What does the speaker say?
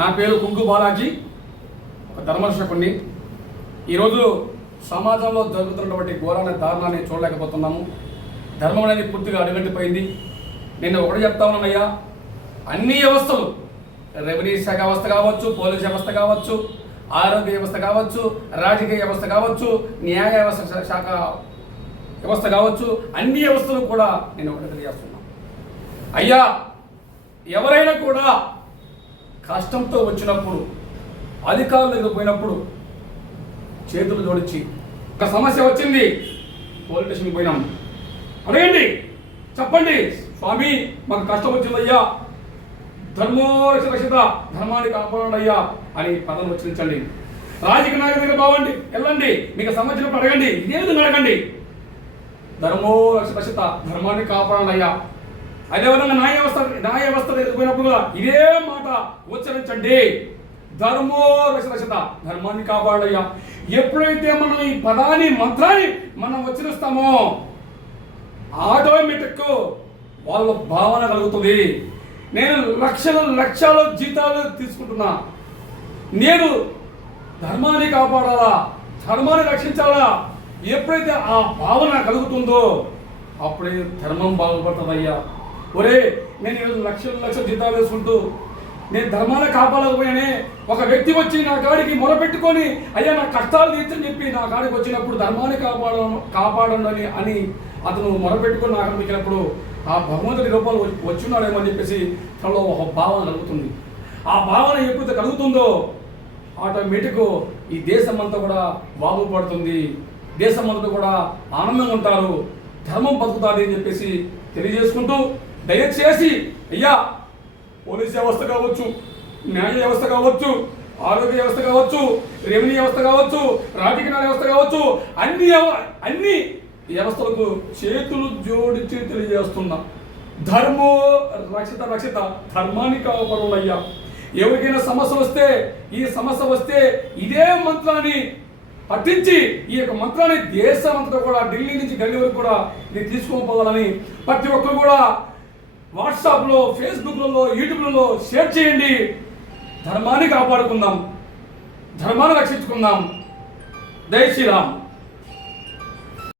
నా పేరు కుంకు బాలాజీ, ఒక ధర్మరక్షకుడిని. ఈరోజు సమాజంలో జరుగుతున్నటువంటి ఘోరాన్ని దారుణాన్ని చూడలేకపోతున్నాము. ధర్మం అనేది పూర్తిగా అడుగంటిపోయింది. నేను ఒకటి చెప్తా ఉన్నానయ్యా, అన్ని వ్యవస్థలు, రెవెన్యూ శాఖ వ్యవస్థ కావచ్చు, పోలీస్ వ్యవస్థ కావచ్చు, ఆరోగ్య వ్యవస్థ కావచ్చు, రాజకీయ వ్యవస్థ కావచ్చు, న్యాయ వ్యవస్థ శాఖ వ్యవస్థ కావచ్చు, అన్ని వ్యవస్థలు కూడా నేను ఒకటి తెలియజేస్తున్నాను. అయ్యా, ఎవరైనా కూడా కష్టంతో వచ్చినప్పుడు, అధికారుల దగ్గర పోయినప్పుడు చేతులు జోడించి ఒక సమస్య వచ్చింది, పోలీస్ స్టేషన్కి పోయినాం, అడగండి, చెప్పండి, స్వామి మాకు కష్టం వచ్చిందయ్యా, ధర్మో రక్షిత, ధర్మాన్ని కాపాడండి అయ్యా అని పదం ఉచ్చరించండి. రాజకీయ నాయకుల దగ్గర బావండి, వెళ్ళండి, మీకు సంబంధించినప్పుడు అడగండి, ఇదే విధంగా అడగండి, ధర్మో రక్షిత, ధర్మాన్ని కాపాడండి అయ్యా. అదేవిధంగా న్యాయ వ్యవస్థ దగ్గర పోయినప్పుడు ఇదే మాట ఉచ్చరించండి, ధర్మో రక్షిత, ధర్మాన్ని కాపాడయ్యా. ఎప్పుడైతే మనం ఈ పదాన్ని, మంత్రాన్ని మనం ఉచ్చరిస్తామో ఆటోమేటిక్ వాళ్ళ భావన కలుగుతుంది. నేను లక్షల జీతాలు తీసుకుంటున్నా, నేను ధర్మాన్ని కాపాడాలా, ధర్మాన్ని రక్షించాలా, ఎప్పుడైతే ఆ భావన కలుగుతుందో అప్పుడే ధర్మం బాగుపడుతుందయ్యా. ఒరే, నేను ఈరోజు లక్షల జీతాలు వేసుకుంటూ నేను ధర్మాన్ని కాపాడకపోయానే, ఒక వ్యక్తి వచ్చి నా కాడికి మొరపెట్టుకొని అయ్యా నా కష్టాలు తీర్చని చెప్పి నా కాడికి వచ్చినప్పుడు ధర్మాన్ని కాపాడండి అని అతను మొరపెట్టుకొని నాకు అనిపించినప్పుడు ఆ భగవంతుడి రూపంలో వచ్చున్నాడేమో అని చెప్పేసి తనలో ఒక భావన కలుగుతుంది. ఆ భావన ఎప్పుడైతే కలుగుతుందో ఆటోమేటిక్ ఈ దేశం అంతా కూడా బాగుపడుతుంది, దేశం అంతా కూడా ఆనందంగా ఉంటారు, ధర్మం బతుకుతుంది అని చెప్పేసి తెలియజేసుకుంటూ, దయచేసి అయ్యా పోలీస్ వ్యవస్థ కావచ్చు, న్యాయ వ్యవస్థ కావచ్చు, ఆరోగ్య వ్యవస్థ కావచ్చు, రెవెన్యూ వ్యవస్థ కావచ్చు, రాజకీయ వ్యవస్థ కావచ్చు, అన్ని వ్యవస్థలకు చేతులు జోడించి తెలియజేస్తున్నా, ధర్మో రక్షిత, ధర్మాన్ని కాపాడయ్యా. ఎవరికైనా ఈ సమస్య వస్తే ఇదే మంత్రాన్ని పట్టించి, ఈ యొక్క మంత్రాన్ని దేశం అంతా కూడా, ఢిల్లీ నుంచి గల్లీ వరకు కూడా ఇది తీసుకొని పోవాలని ప్రతి ఒక్కరు కూడా వాట్సాప్లో, ఫేస్బుక్లలో, యూట్యూబ్లలో షేర్ చేయండి. ధర్మాన్ని కాపాడుకుందాం, ధర్మాన్ని రక్షించుకుందాం. జై శ్రీరామ్.